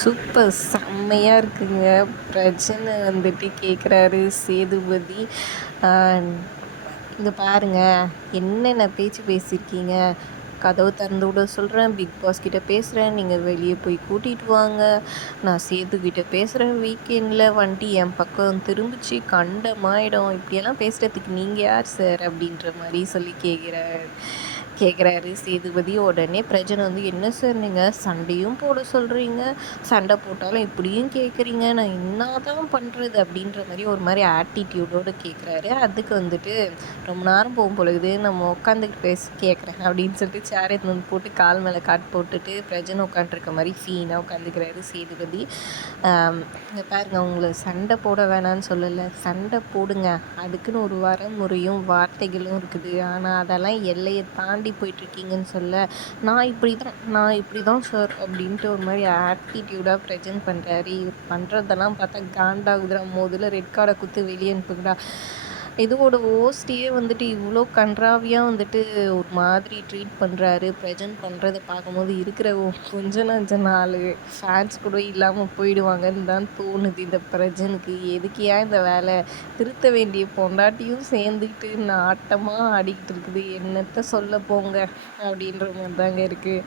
Super! செம்மையா இருக்குங்க. பிரச்சனை வந்துட்டு கேட்குறாரு சேதுபதி. ஆ இங்க பாருங்க, என்னென்ன பேச்சு பேசியிருக்கீங்க. கதவு திறந்து விட சொல்றேன், பிக் பாஸ் கிட்ட பேசுறேன், நீங்க வெளிய போய் கூட்டிட்டு வாங்க. நான் சேதுகிட்ட பேசுறேன், வீக்கெண்ட்ல வந்துட்டு என் பக்கம் திரும்பிச்சு கண்டமாயிடும். இப்படியெல்லாம் பேசுறதுக்கு நீங்க யார் சார்? அப்படின்ற மாரி சொல்லி கேட்குறாரு சேதுபதி. உடனே பிரஜன் வந்து, என்ன சார் நீங்க சண்டையும் போட சொல்றீங்க, சண்டை போட்டாலும் இப்படியும் கேட்குறீங்க, நான் என்னதான் பண்ணுறது அப்படின்ற மாதிரி ஒரு மாதிரி ஆட்டிடியூடோடு கேட்குறாரு. அதுக்கு வந்துட்டு ரொம்ப நேரம் போகும் பொழுது நம்ம உட்காந்துக்கிட்டு கேட்குறேன் அப்படின்னு சொல்லிட்டு சேர் எடுத்து வந்து போட்டு கால் மேலே காட்டு போட்டுட்டு பிரஜனை உட்காந்துருக்க மாதிரி ஃபீனாக உட்காந்துக்கிறாரு சேதுபதி. இங்கே பாருங்க, உங்களை சண்டை போட வேணான்னு சொல்லலை, சண்டை போடுங்க, அதுக்குன்னு ஒரு வரமுறையும் வார்த்தைகளும் இருக்குது. ஆனால் அதெல்லாம் எல்லையை தாண்டி போயிட்டுருக்கீங்கன்னு சொல்ல, நான் இப்படி தான் சார் அப்படின்ட்டு ஒரு மாதிரி ஆட்டிடியூடாக ப்ரெசென்ட் பண்ணுறாரு. இவர் பண்ணுறதெல்லாம் பார்த்தா காண்டாகுதுடா, முதல்ல ரெட் கார்டை குத்து வெளியே அனுப்புங்கடா. இதோட ஓஸ்டியே வந்துட்டு இவ்வளோ கன்றாவியாக வந்துட்டு ஒரு மாதிரி ட்ரீட் பண்ணுறாரு. ப்ரெசென்ட் பண்ணுறத பார்க்கும்போது இருக்கிற கொஞ்ச நஞ்ச நாள் ஃபேன்ஸ் கூட இல்லாமல் போயிடுவாங்கன்னு தான் தோணுது இந்த ப்ரெசனுக்கு. எதுக்கு ஏன் இந்த வேலை? திருத்த வேண்டிய பொண்டாட்டியும் சேர்ந்துக்கிட்டு நாட்டமாக ஆடிக்கிட்டு இருக்குது. என்னத்த சொல்ல போங்க அப்படின்ற மாதிரி தாங்க இருக்குது.